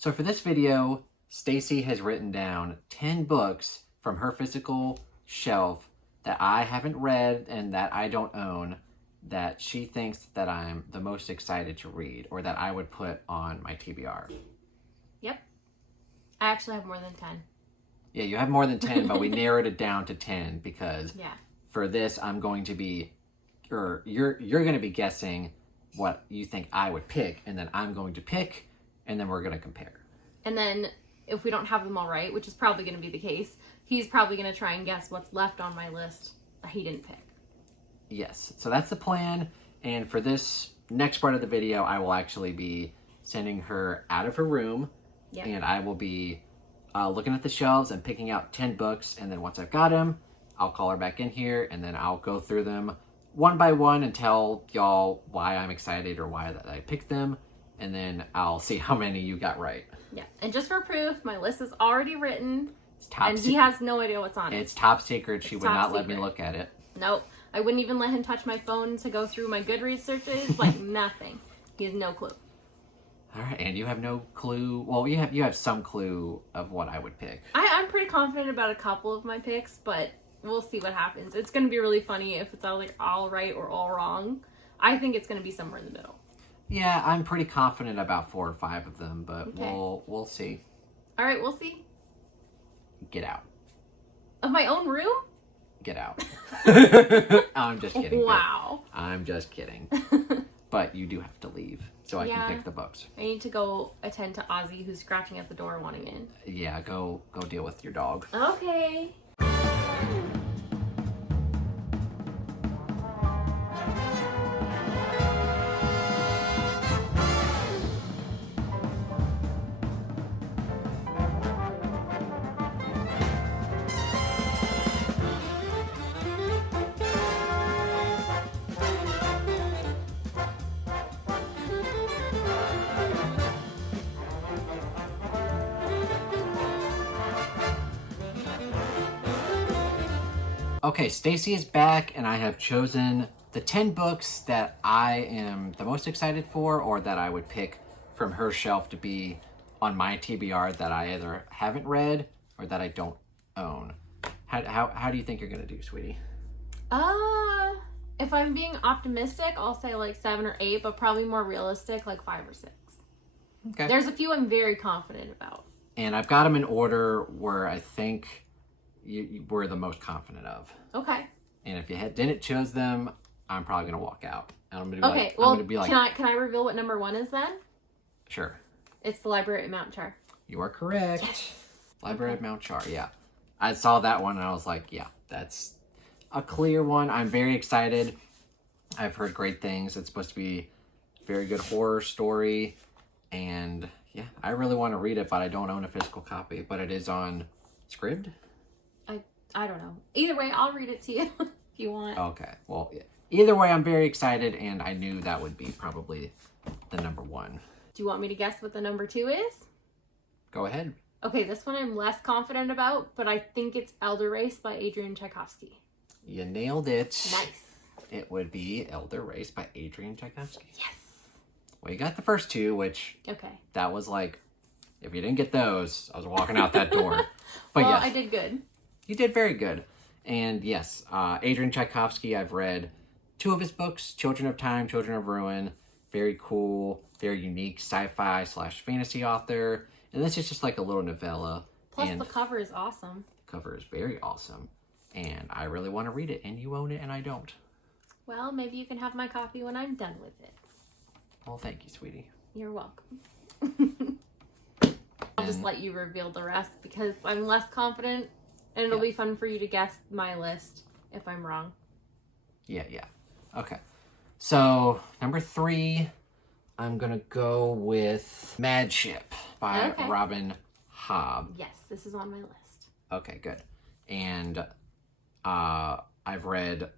So for this video, Stacey has written down 10 books from her physical shelf that I haven't read and that I don't own that she thinks that I'm the most excited to read or that I would put on my TBR. Yep. I actually have more than 10. Yeah, you have more than 10, but we narrowed it down to 10 because for this I'm going to be, or you're going to be guessing what you think I would pick, and then I'm going to pick, and then we're going to compare. And then if we don't have them all right, which is probably going to be the case, he's probably going to try and guess what's left on my list that he didn't pick. Yes, so that's the plan. And for this next part of the video, I will actually be sending her out of her room. Yep. And I will be looking at the shelves and picking out 10 books. And then once I've got them, I'll call her back in here. And then I'll go through them one by one and tell y'all why I'm excited or why that I picked them. And then I'll see how many you got right. Yeah, and just for proof, my list is already written. And he has no idea what's on it. It's top secret. She would not let me look at it. Nope. I wouldn't even let him touch my phone to go through my Goodreads searches. Like, nothing. He has no clue. All right, and you have no clue. Well, you have some clue of what I would pick. I'm pretty confident about a couple of my picks, but we'll see what happens. It's going to be really funny if it's all right or all wrong. I think it's going to be somewhere in the middle. Yeah, I'm pretty confident about 4 or 5 of them, but okay. we'll see. All right, we'll see. Get out. Of my own room? Get out. I'm just kidding. Wow. I'm just kidding. But you do have to leave so I can pick the books. I need to go attend to Ozzy, who's scratching at the door wanting in. Yeah, go deal with your dog. Okay. Okay, Stacey is back, and I have chosen the 10 books that I am the most excited for or that I would pick from her shelf to be on my TBR that I either haven't read or that I don't own. How do you think you're going to do, sweetie? If I'm being optimistic, I'll say like 7 or 8, but probably more realistic, like 5 or 6. Okay. There's a few I'm very confident about. And I've got them in order where I think you were the most confident of. Okay. And if you didn't choose them, I'm probably gonna walk out. And I'm gonna be okay. Can I reveal what number 1 is then? Sure. It's the Library at Mount Char. You are correct. Yes. Library at Mount Char. Yeah, I saw that one and I was like, yeah, that's a clear one. I'm very excited. I've heard great things. It's supposed to be a very good horror story, and yeah, I really want to read it, but I don't own a physical copy. But it is on Scribd. I don't know. Either way, I'll read it to you if you want. Okay. Well, yeah. Either way, I'm very excited, and I knew that would be probably the number 1. Do you want me to guess what the number 2 is? Go ahead. Okay, this one I'm less confident about, but I think it's Elder Race by Adrian Tchaikovsky. You nailed it. Nice. It would be Elder Race by Adrian Tchaikovsky. Yes. Well, you got the first 2, which that was like, if you didn't get those, I was walking out that door. But well, yes, I did good. You did very good. And yes, Adrian Tchaikovsky, I've read 2 of his books, Children of Time, Children of Ruin. Very cool, very unique sci-fi / fantasy author. And this is just like a little novella. Plus the cover is awesome. The cover is very awesome. And I really want to read it, and you own it, and I don't. Well, maybe you can have my copy when I'm done with it. Well, thank you, sweetie. You're welcome. I'll just let you reveal the rest because I'm less confident, and it'll be fun for you to guess my list if I'm wrong. Yeah. Okay. So, number 3, I'm going to go with Madship by Robin Hobb. Yes, this is on my list. Okay, good. And I've read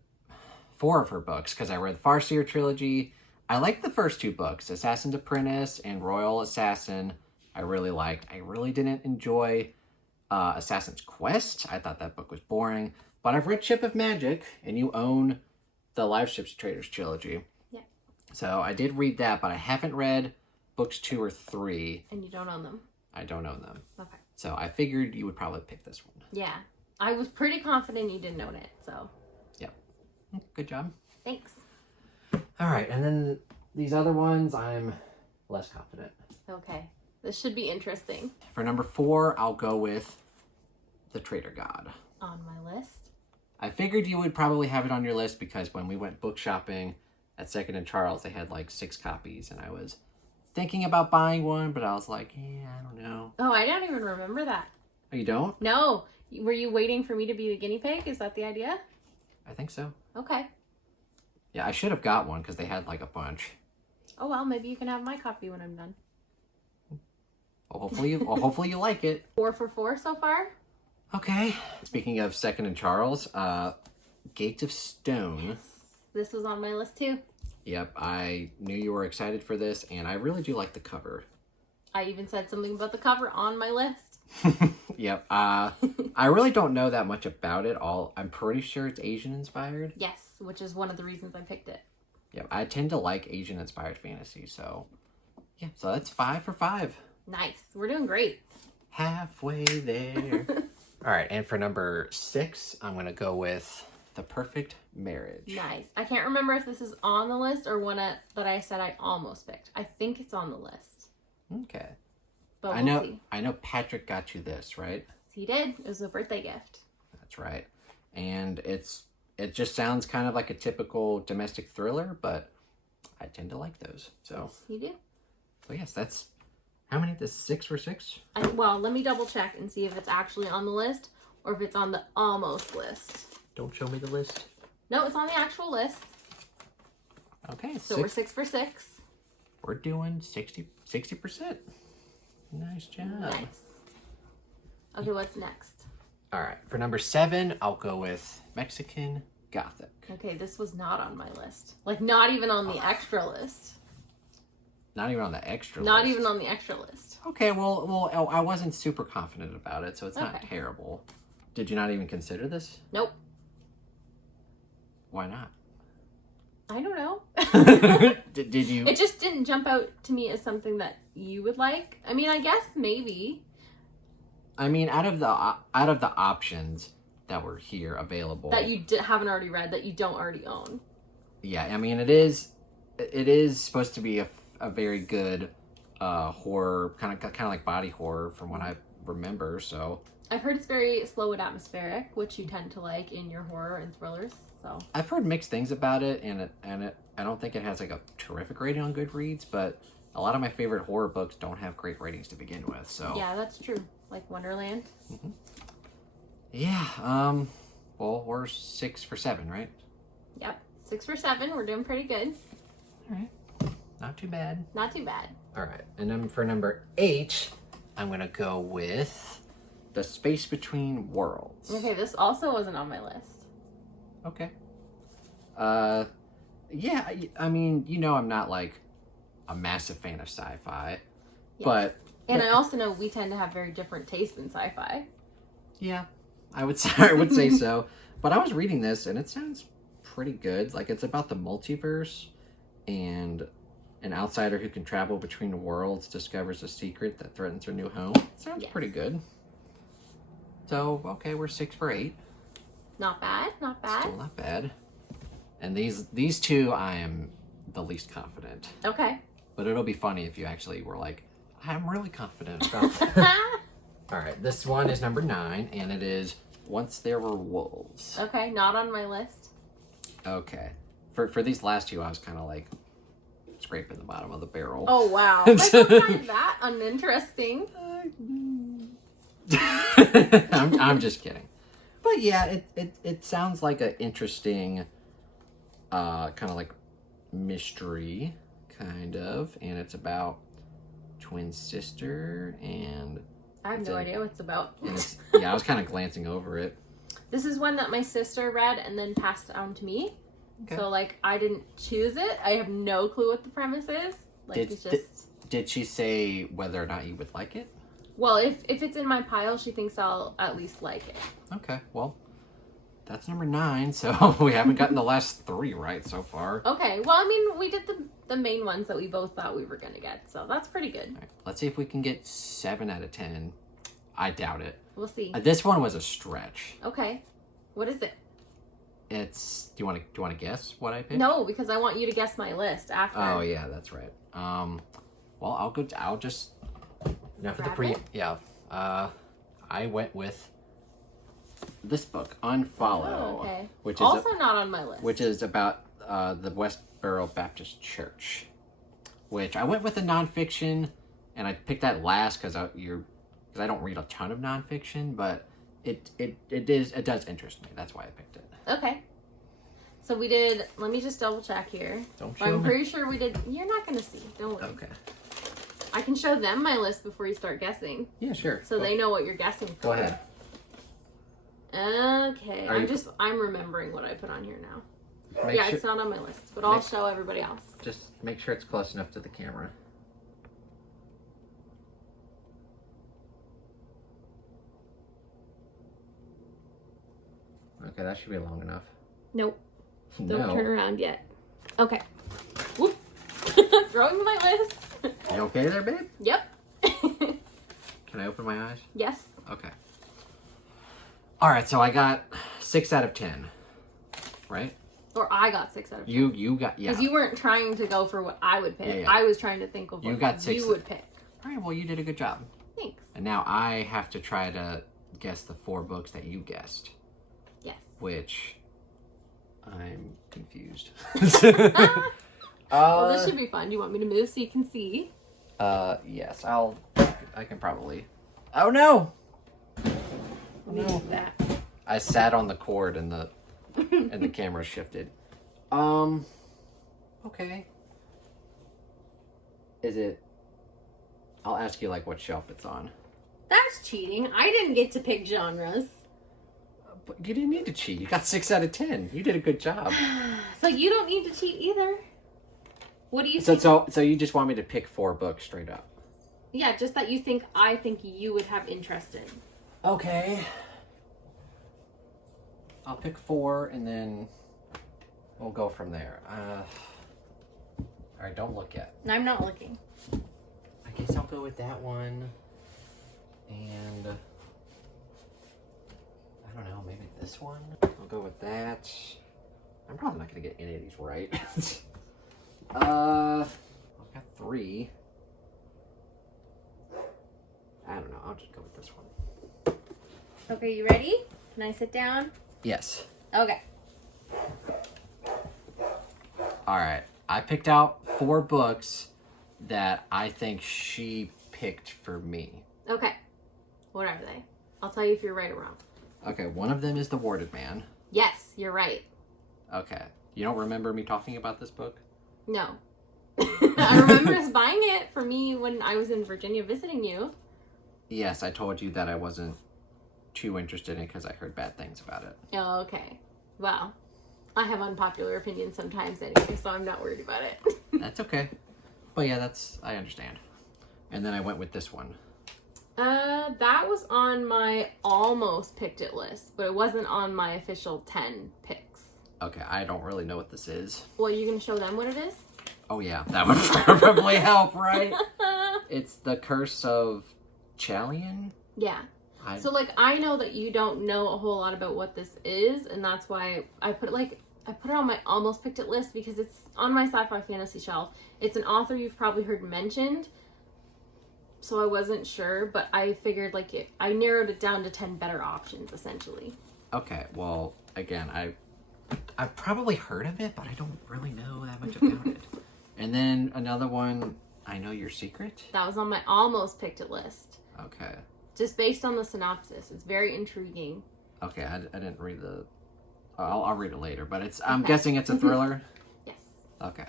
4 of her books because I read the Farseer trilogy. I liked the first 2 books, Assassin's Apprentice and Royal Assassin. I really liked. I really didn't enjoy Assassin's Quest. I thought that book was boring. But I've read Ship of Magic, and you own the Live Ships Traders trilogy. Yeah. So I did read that, but I haven't read books 2 or 3. And you don't own them. I don't own them. Okay. So I figured you would probably pick this one. Yeah. I was pretty confident you didn't own it, so. Yep. Good job. Thanks. All right, and then these other ones, I'm less confident. Okay. This should be interesting. For number 4, I'll go with The Traitor God. On my list. I figured you would probably have it on your list because when we went book shopping at Second and Charles, they had like 6 copies, and I was thinking about buying one, but I was like, yeah, I don't know. Oh, I don't even remember that. Oh, you don't? No. Were you waiting for me to be the guinea pig? Is that the idea? I think so. Okay. Yeah, I should have got one because they had like a bunch. Oh, well, maybe you can have my copy when I'm done. Well, hopefully you like it. 4 for 4 so far? Okay. Speaking of Second and Charles, Gates of Stone. This was on my list too. Yep, I knew you were excited for this, and I really do like the cover. I even said something about the cover on my list. Yep. I really don't know that much about it. I'm pretty sure it's Asian inspired. Yes, which is one of the reasons I picked it. Yep, I tend to like Asian inspired fantasy, so yeah. So that's 5 for 5. Nice. We're doing great. Halfway there. All right, and for number 6, I'm gonna go with The Perfect Marriage. Nice. I can't remember if this is on the list or one that I said I almost picked. I think it's on the list. Okay. But I we'll know. see. I know Patrick got you this, right? He did. It was a birthday gift. That's right. And it just sounds kind of like a typical domestic thriller, but I tend to like those. So Yes, you do. So yes, that's how many? This 6 for 6? Well, let me double check and see if it's actually on the list or if it's on the almost list. Don't show me the list. No, it's on the actual list. Okay, So we're 6 for 6. We're doing 60%. Nice job. Nice. Okay, what's next? All right, for number 7, I'll go with Mexican Gothic. Okay, this was not on my list. Like, not even on the extra list. Not even on the extra Not list. even on the extra list. Okay, well, I wasn't super confident about it, so it's not Okay. terrible. Did you not even consider this? Nope. Why not? I don't know. Did you? It just didn't jump out to me as something that you would like. I mean, I guess maybe. I mean, out of the options that were here available, That you haven't already read, that you don't already own. yeah, I mean, it is supposed to be a very good horror, kind of like body horror from what I remember. So I've heard it's very slow and atmospheric, which you tend to like in your horror and thrillers. So I've heard mixed things about it, and I don't think it has like a terrific rating on Goodreads, but a lot of my favorite horror books don't have great ratings to begin with. So yeah, that's true. Like Wonderland. Mm-hmm. Yeah. Well, we're 6 for 7, right? Yep. 6 for 7. We're doing pretty good. All right. Not too bad. Not too bad. All right. And then for number 8, I'm gonna go with The Space Between Worlds. Okay, this also wasn't on my list. Okay. Yeah, I mean, I'm not like a massive fan of sci-fi, Yes. And I also know we tend to have very different tastes in sci-fi. yeah, I would say so. But I was reading this and it sounds pretty good. Like, it's about the multiverse, and an outsider who can travel between the worlds discovers a secret that threatens her new home. Sounds pretty good. So, okay, we're 6 for 8. Not bad, not bad. Still not bad. And these two, I am the least confident. Okay. But it'll be funny if you actually were like, I'm really confident about that. All right, this one is number 9, and it is Once There Were Wolves. Okay, not on my list. Okay. For these last two, I was kind of like scraping the bottom of the barrel. Oh, wow. I don't find that uninteresting. I'm just kidding. But yeah, it sounds like an interesting kind of like mystery, kind of. And it's about twin sister, and I have no idea what it's about. Yeah, I was kind of glancing over it. This is one that my sister read and then passed on to me. Okay. So, like, I didn't choose it. I have no clue what the premise is. Like, it's just... Did she say whether or not you would like it? Well, if it's in my pile, she thinks I'll at least like it. Okay, well, That's number 9, so we haven't gotten the last 3 right so far. Okay, well, I mean, we did the main ones that we both thought we were going to get, so that's pretty good. Right, let's see if we can get 7 out of 10. I doubt it. We'll see. This one was a stretch. Okay. What is it? It's... Do you want to guess what I picked? No, because I want you to guess my list after. Oh, yeah, that's right. Well, I'll just... Now for the Grab it? Yeah. I went with this book, Unfollowed. Oh, okay. Which is also not on my list. Which is about the Westboro Baptist Church. Which I went with the nonfiction, and I picked that last because I don't read a ton of nonfiction, but it does interest me. That's why I picked it. Okay. So we did. Let me just double check here. Don't show I'm me. pretty sure we did. You're not gonna see. Don't worry. Okay. I can show them my list before you start guessing, Yeah, sure. so they know what you're guessing for. Go ahead. Okay. I'm remembering what I put on here now. It's not on my list, but I'll show everybody else. Just make sure it's close enough to the camera. Okay, that should be long enough. Nope. No. Don't turn around yet. Okay. Whoop. Throwing my list. You okay there, babe? Yep. Can I open my eyes? Yes. Okay. All right, so I got 6 out of 10. Right? Or I got 6 out of 10. You got, yeah. Because you weren't trying to go for what I would pick. Yeah. I was trying to think of You what got 6. you would pick. All right, well, you did a good job. Thanks. And now I have to try to guess the 4 books that you guessed. Yes. Which I'm confused. Well, this should be fun. Do you want me to move so you can see? Yes, I can probably. Oh no! Oh Leave no. that. I sat on the cord and the camera shifted. Okay. Is it? I'll ask you like what shelf it's on. That's cheating. I didn't get to pick genres. But you didn't need to cheat. You got 6 out of 10. You did a good job. So you don't need to cheat either. What do you think? So you just want me to pick 4 books straight up? Yeah, just that I think you would have interest in. Okay. I'll pick 4 and then we'll go from there. Alright, don't look yet. I'm not looking. I guess I'll go with that one. And I don't know, maybe this one? I'll go with that. I'm probably not going to get any of these right. I've got 3. I don't know, I'll just go with this one. Okay, you ready? Can I sit down? Yes. Okay. Alright, I picked out 4 books that I think she picked for me. Okay. What are they? I'll tell you if you're right or wrong. Okay, one of them is The Warted Man. Yes, you're right. Okay. You don't remember me talking about this book? No. I remember us buying it for me when I was in Virginia visiting you. Yes, I told you that I wasn't too interested in it because I heard bad things about it. Oh, okay. Well, I have unpopular opinions sometimes anyway, so I'm not worried about it. That's okay. But yeah, I understand. And then I went with this one. That was on my almost picked it list, but it wasn't on my official 10 picks. Okay, I don't really know what this is. Well, you're going to show them what it is? Oh yeah, that would probably help, right? It's The Curse of Chalian? Yeah. So, like, I know that you don't know a whole lot about what this is, and that's why I put it on my almost picked it list because it's on my sci-fi fantasy shelf. It's an author you've probably heard mentioned, so I wasn't sure, but I figured, like, I narrowed it down to 10 better options, essentially. Okay, well, again, I've probably heard of it, but I don't really know that much about it. And then another one, I Know Your Secret? That was on my almost picked it list. Okay. Just based on the synopsis. It's very intriguing. Okay, I didn't read the... I'll read it later, but I'm guessing it's a thriller? Yes. Okay.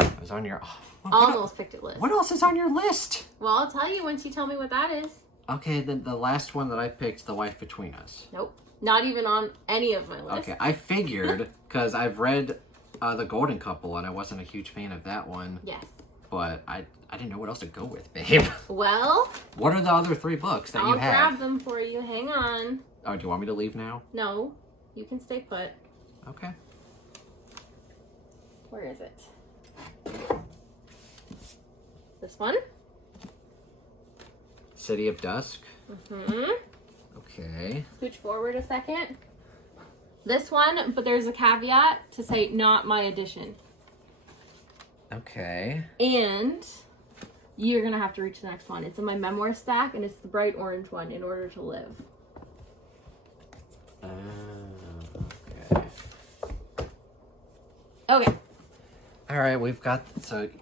It was on your... Almost picked it list. What else is on your list? Well, I'll tell you once you tell me what that is. Okay, then the last one that I picked, The Wife Between Us. Nope. Not even on any of my lists. Okay, I figured, because I've read The Golden Couple, and I wasn't a huge fan of that one. Yes. But I didn't know what else to go with, babe. Well... What are the other 3 books that you have? I'll grab them for you. Hang on. Oh, do you want me to leave now? No. You can stay put. Okay. Where is it? This one? City of Dusk. Mm-hmm. Okay. Scooch forward a second. This one, but there's a caveat to say not my edition. Okay. And you're going to have to reach the next one. It's in my memoir stack, and it's the bright orange one, In Order to Live. Okay. Okay. All right, we've got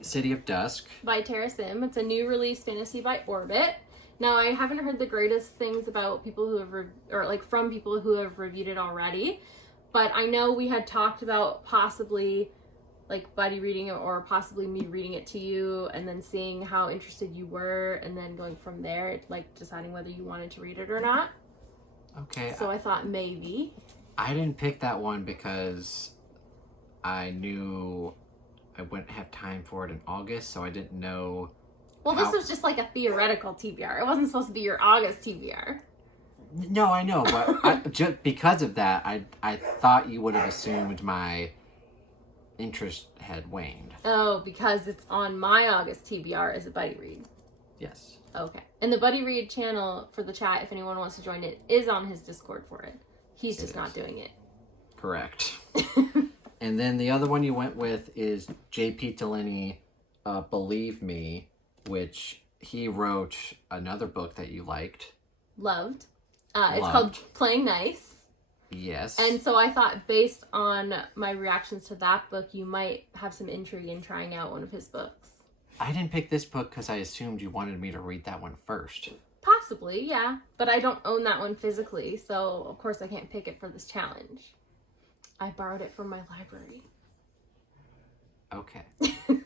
City of Dusk By Tara Sim. It's a new release fantasy by Orbit. Now, I haven't heard the greatest things about people who have, from people who have reviewed it already, but I know we had talked about possibly, buddy reading it or possibly me reading it to you and then seeing how interested you were and then going from there, deciding whether you wanted to read it or not. Okay. So I thought maybe. I didn't pick that one because I knew I wouldn't have time for it in August, so I didn't know. Well, this was just a theoretical TBR. It wasn't supposed to be your August TBR. No, I know, but just because of that, I thought you would have assumed my interest had waned. Oh, because it's on my August TBR as a buddy read. Yes. Okay. And the buddy read channel for the chat, if anyone wants to join it, is on his Discord for it. He's just not doing it. Correct. And then the other one you went with is J.P. Tellini, Believe Me, which he wrote another book that you liked. Loved. It's called Playing Nice. Yes. And so I thought, based on my reactions to that book, you might have some intrigue in trying out one of his books. I didn't pick this book because I assumed you wanted me to read that one first. Possibly, yeah. But I don't own that one physically, so of course I can't pick it for this challenge. I borrowed it from my library. Okay.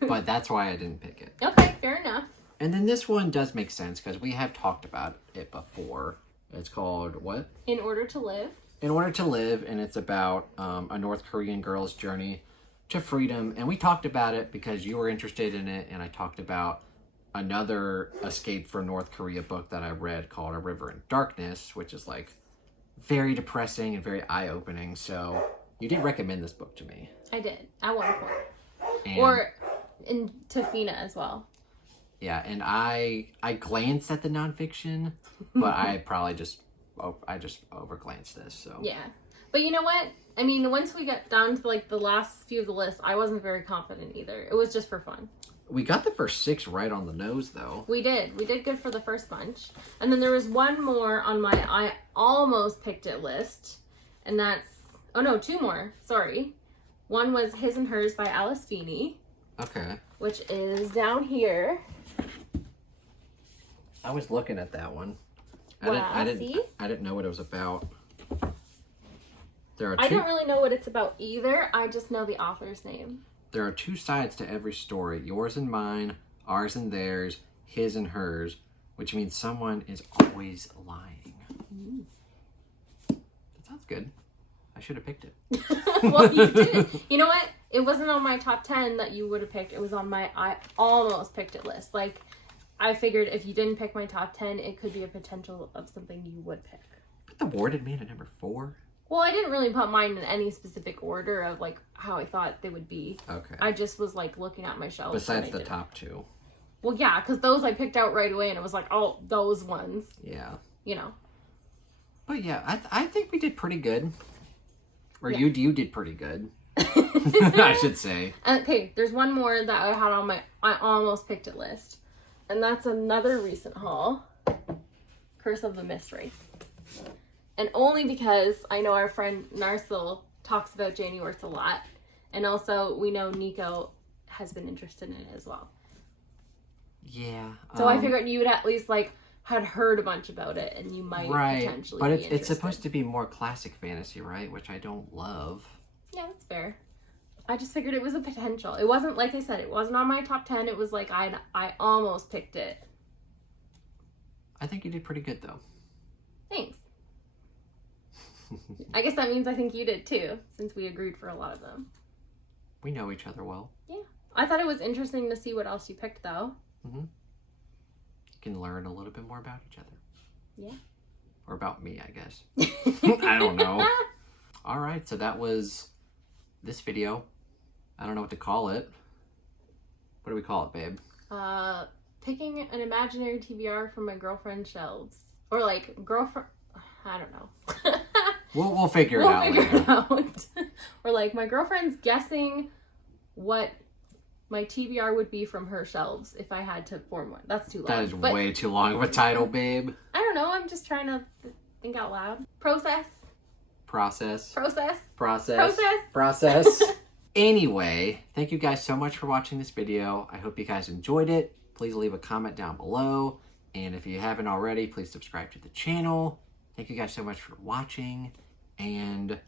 But that's why I didn't pick it. Okay, fair enough. And then this one does make sense because we have talked about it before. It's called what? In Order to Live. In Order to Live, and it's about a North Korean girl's journey to freedom. And we talked about it because you were interested in it, and I talked about another Escape from North Korea book that I read called A River in Darkness, which is very depressing and very eye-opening. So you did recommend this book to me. I did, at one point. And, or in Tafina as well. Yeah, and I glanced at the nonfiction, but I probably just overglanced this. So yeah, but you know what? I mean, once we got down to the last few of the list, I wasn't very confident either. It was just for fun. We got the first 6 right on the nose, though. We did good for the first bunch, and then there was one more on my I almost picked it list, and that's 2 more. Sorry, one was His and Hers by Alice Feeney. Okay. Which is down here. I was looking at that one. I didn't know what it was about. I don't really know what it's about either. I just know the author's name. There are 2 sides to every story. Yours and mine, ours and theirs, his and hers, which means someone is always lying. Mm. That sounds good. I should have picked it. Well, you did. You know what? It wasn't on my top 10 that you would have picked. It was on my I almost picked it list. I figured if you didn't pick my top 10, it could be a potential of something you would pick. Put the Warted Man at number 4? Well, I didn't really put mine in any specific order of how I thought they would be. Okay. I just was looking at my shelves. Besides the top 2. Well, yeah, because those I picked out right away, and it was those ones. Yeah. You know. But yeah, I think we did pretty good. Or you did pretty good. I should say. Okay, there's one more that I had on my I almost picked it list. And that's another recent haul. Curse of the Mist Wraith. And only because I know our friend Narsil talks about Janie Wirtz a lot. And also we know Nico has been interested in it as well. Yeah. So I figured you would at least had heard a bunch about it and you might potentially but be it's supposed to be more classic fantasy, right? Which I don't love. Yeah, that's fair. I just figured it was a potential. It wasn't, like I said, it wasn't on my top 10. It was I almost picked it. I think you did pretty good, though. Thanks. I guess that means I think you did, too, since we agreed for a lot of them. We know each other well. Yeah. I thought it was interesting to see what else you picked, though. Mm-hmm. You can learn a little bit more about each other. Yeah. Or about me, I guess. I don't know. All right, so that was this video. I don't know what to call it. What do we call it, babe? Picking an imaginary TBR from my girlfriend's shelves. Or like girlfriend, I don't know. We'll figure it out later. Or like my girlfriend's guessing what my TBR would be from her shelves if I had to form one. That's too long. That is way too long of a title, babe. I don't know. I'm just trying to think out loud. Process. Anyway, thank you guys so much for watching this video. I hope you guys enjoyed it. Please leave a comment down below. And if you haven't already, please subscribe to the channel. Thank you guys so much for watching. And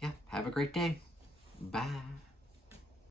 yeah, have a great day. Bye.